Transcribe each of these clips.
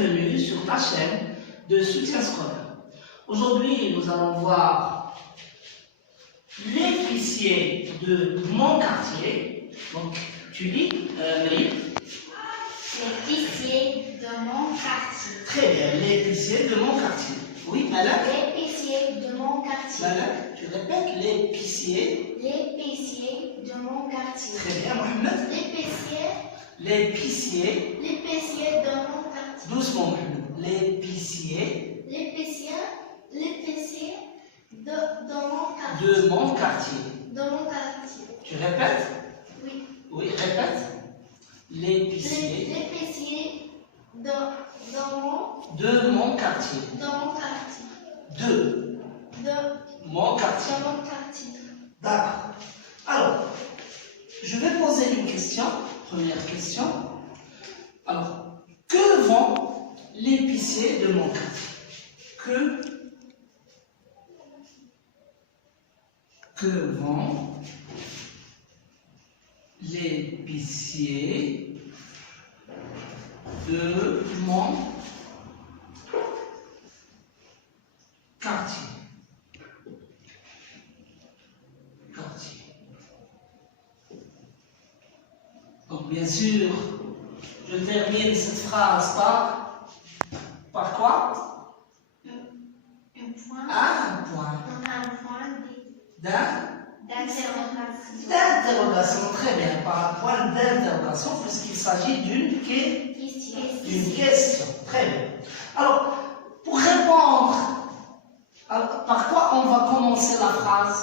bienvenue sur ta chaîne de soutien scolaire. Aujourd'hui, nous allons voir l'épicier de mon quartier. Donc, tu lis, Marie. L'épicier de mon quartier. Très bien, l'épicier de mon quartier. Oui, Malak. L'épicier de mon quartier. Malak, tu répètes l'épicier. L'épicier de mon quartier. Très bien, Mohamed. L'épicier. L'épicier. L'épicier de mon quartier. Doucement, Mohamed. L'épicier. L'épicier. L'épicier de mon quartier. De mon quartier. De mon quartier. Tu répètes? Oui. Oui, répète. L'épicier. L'épicier de De mon quartier. mon quartier. De mon quartier. De mon quartier. D'accord. Alors, je vais poser une question. Première question. Alors, que vend l'épicier de mon quartier? Que vend l'épicier de mon quartier? Donc, bien sûr, je termine cette phrase par quoi? Un point. Un point. Un point d'interrogation. D'interrogation, très bien, par un point d'interrogation, puisqu'il s'agit d'une question. Très bien. Alors, pour répondre, par quoi on va commencer la phrase?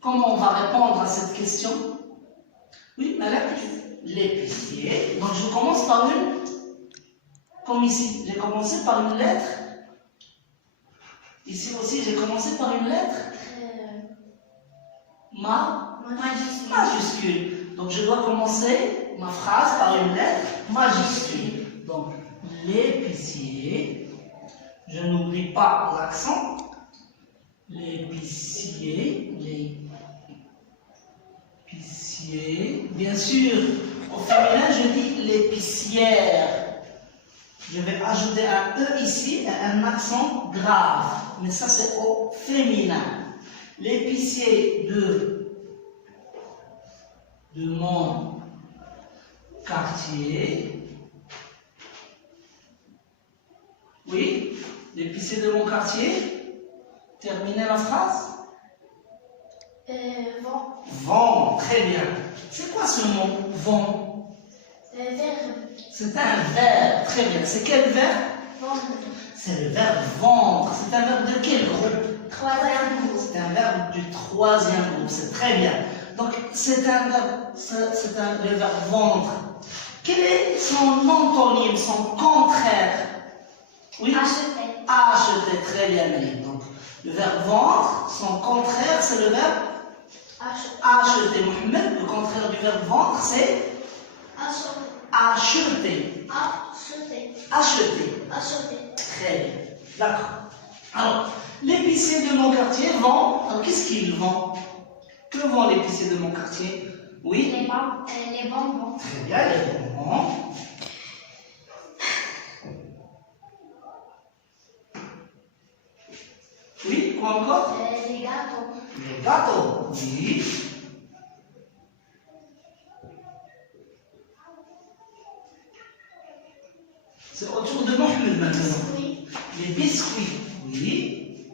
Comment on va répondre à cette question? Oui, l'épicier. Donc, je commence par une, comme ici, j'ai commencé par une lettre. Ici aussi, j'ai commencé par une lettre. Majuscule. Donc, je dois commencer ma phrase par une lettre majuscule. Donc, l'épicier. Je n'oublie pas l'accent. L'épicier. Bien sûr, au féminin, je dis l'épicière. Je vais ajouter un E ici et un accent grave. Mais ça, c'est au féminin. L'épicier de mon quartier. Oui, l'épicier de mon quartier. Terminez la phrase. Vend, très bien. C'est quoi ce mot, vend? Verbe. C'est un verbe, très bien. C'est quel verbe? Vendre. C'est le verbe vendre. C'est un verbe de quel groupe? Troisième groupe. C'est un verbe du troisième groupe, c'est très bien. Donc, c'est un verbe, le verbe vendre. Quel est son antonyme, son contraire? Oui? Acheter. Acheter, très bien, Méline. Donc, le verbe vendre, son contraire, c'est le verbe acheter. Mohamed, le contraire du verbe vendre, c'est acheter. Acheter. Très bien. D'accord. Alors, l'épicier de mon quartier vend. Alors, qu'est-ce qu'il vend? Que vend l'épicier de mon quartier? Oui. Les bonbons. Très bien, les bonbons. Oui, quoi encore? Les gâteaux. Les gâteaux. Oui. C'est au tour de Mohamed maintenant. Oui. Les biscuits. Oui.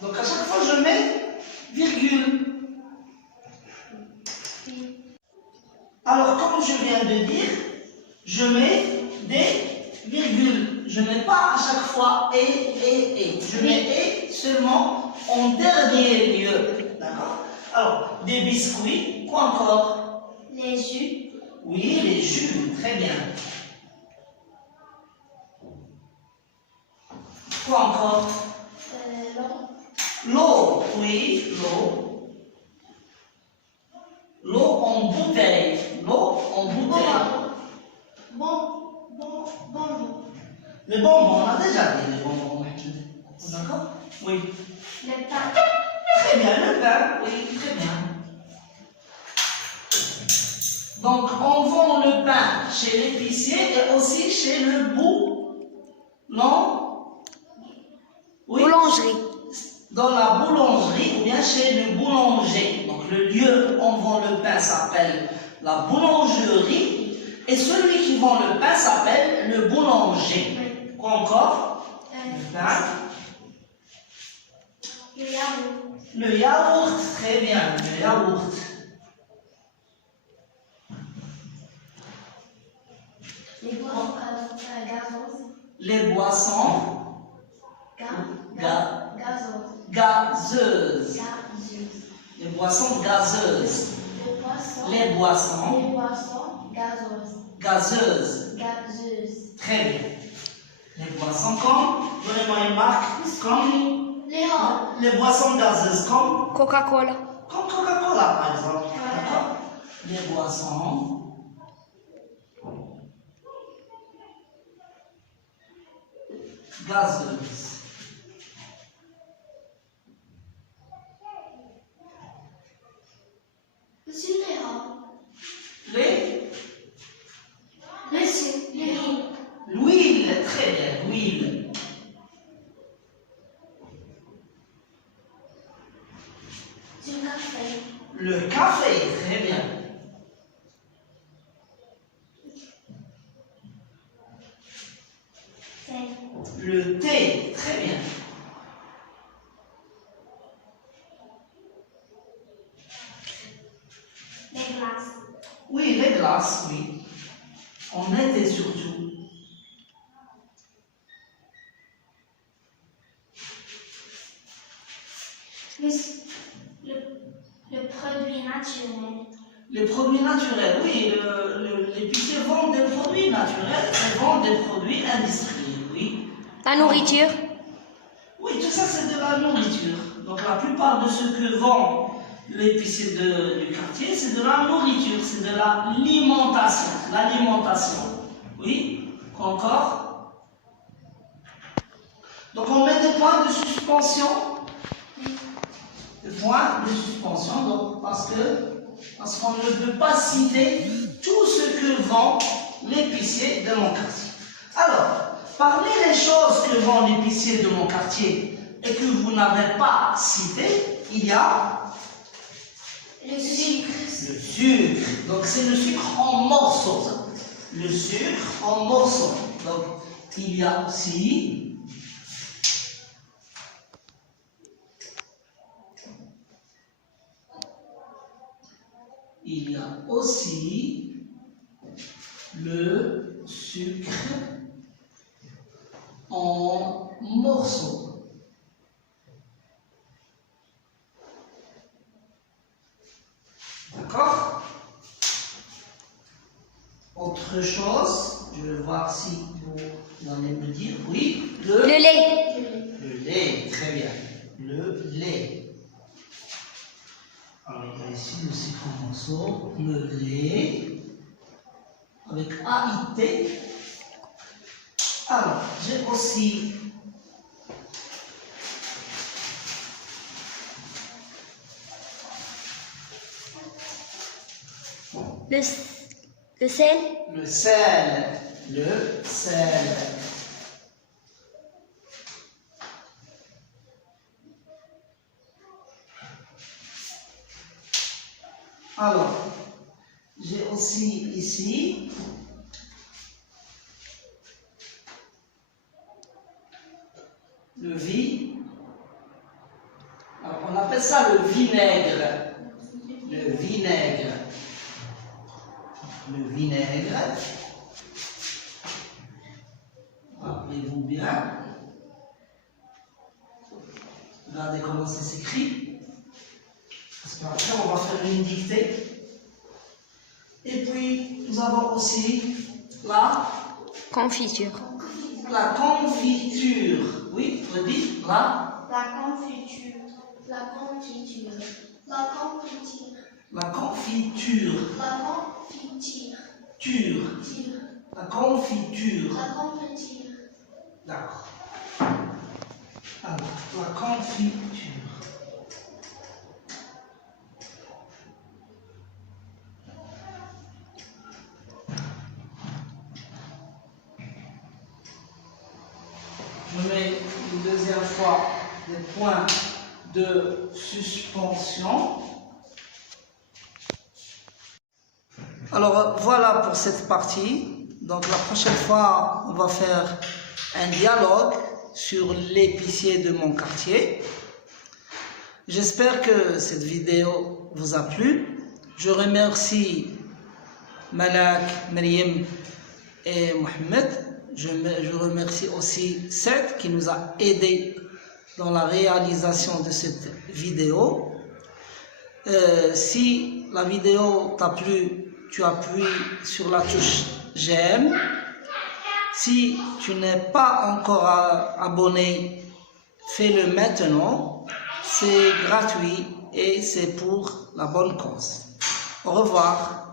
Donc à chaque fois, je mets virgule. Alors, comme je viens de dire, je mets des virgules. Je ne mets pas à chaque fois et. Je mets et seulement en dernier lieu. D'accord? Alors, des biscuits. Quoi encore? Les jus. Oui, les jus. Très bien. Quoi encore? L'eau. L'eau. Oui, l'eau. L'eau en bouteille. L'eau en bouteille. Bonbons. Les bonbons, on a déjà dit les bonbons. D'accord? Oui. Le pain. Très bien, le pain. Oui, très bien. Donc, on vend le pain chez l'épicier et aussi chez le oui, Boulangerie. dans la boulangerie ou bien chez le boulanger. Donc, le lieu où on vend le pain s'appelle la boulangerie et celui qui vend le pain s'appelle le boulanger. Oui. Quoi encore? Le pain. Le yaourt. Le yaourt, très bien, le yaourt. Les boissons gazeuses. Les boissons Gazeuses. gazeuses. Gazeuses. Les boissons gazeuses. Les boissons. Les boissons Les boissons gazeuses. gazeuses. Gazeuses. Très bien. Les boissons comme, donnez-moi une marque, comme Les robes. les boissons gazeuses, comme Coca-Cola. Coca-Cola par exemple. Ouais. D'accord? Les boissons gazeuses. Aussi les robes. Les Les robes. L'huile, très bien, l'huile. Du café. Le café, très bien. Le thé, très bien. Les glaces. Oui, les glaces, oui. En été surtout. Le produit naturel. Les produits naturels, oui, l'épicier vend des produits naturels et vend des produits industriels, oui. La nourriture. Oui, tout ça c'est de la nourriture. Donc la plupart de ce que vend l'épicier du quartier, c'est de la nourriture, c'est de l'alimentation. L'alimentation, oui, encore. Donc on met des points de suspension. Des points de suspension, donc parce qu'on ne peut pas citer tout ce que vend l'épicier de mon quartier. Alors, parmi les choses que vend l'épicier de mon quartier et que vous n'avez pas cité, il y a Le sucre. le sucre. Donc c'est le sucre en morceaux. Le sucre en morceaux. Donc il y a aussi le sucre en morceaux. D'accord? Autre chose, je vais voir si vous allez me dire, oui, Le lait. le lait, très bien. Le lait. Alors, il y a ici le sucre en morceaux, le lait, avec AIT. Alors, j'ai aussi Le sel. le sel. Le sel. Alors, j'ai aussi ici le alors, on appelle ça le vinaigre. Le vinaigre. Le vinaigre. Rappelez-vous bien. Regardez comment ça s'écrit. Parce qu'après, on va faire une dictée. Et puis, nous avons aussi Confiture. la confiture. Oui, redis, La confiture. La confiture. La confiture. la confiture. La confiture. Ture. La confiture. La confiture. D'accord. Alors, la confiture. fois des points de suspension. Alors voilà pour cette partie. Donc la prochaine fois, on va faire un dialogue sur l'épicier de mon quartier. J'espère que cette vidéo vous a plu. Je remercie Malak, Maryam et Mohamed. Je remercie aussi Seth qui nous a aidés dans la réalisation de cette vidéo. Si la vidéo t'a plu, tu appuies sur la touche j'aime. Si tu n'es pas encore abonné, fais-le maintenant. C'est gratuit et c'est pour la bonne cause. Au revoir.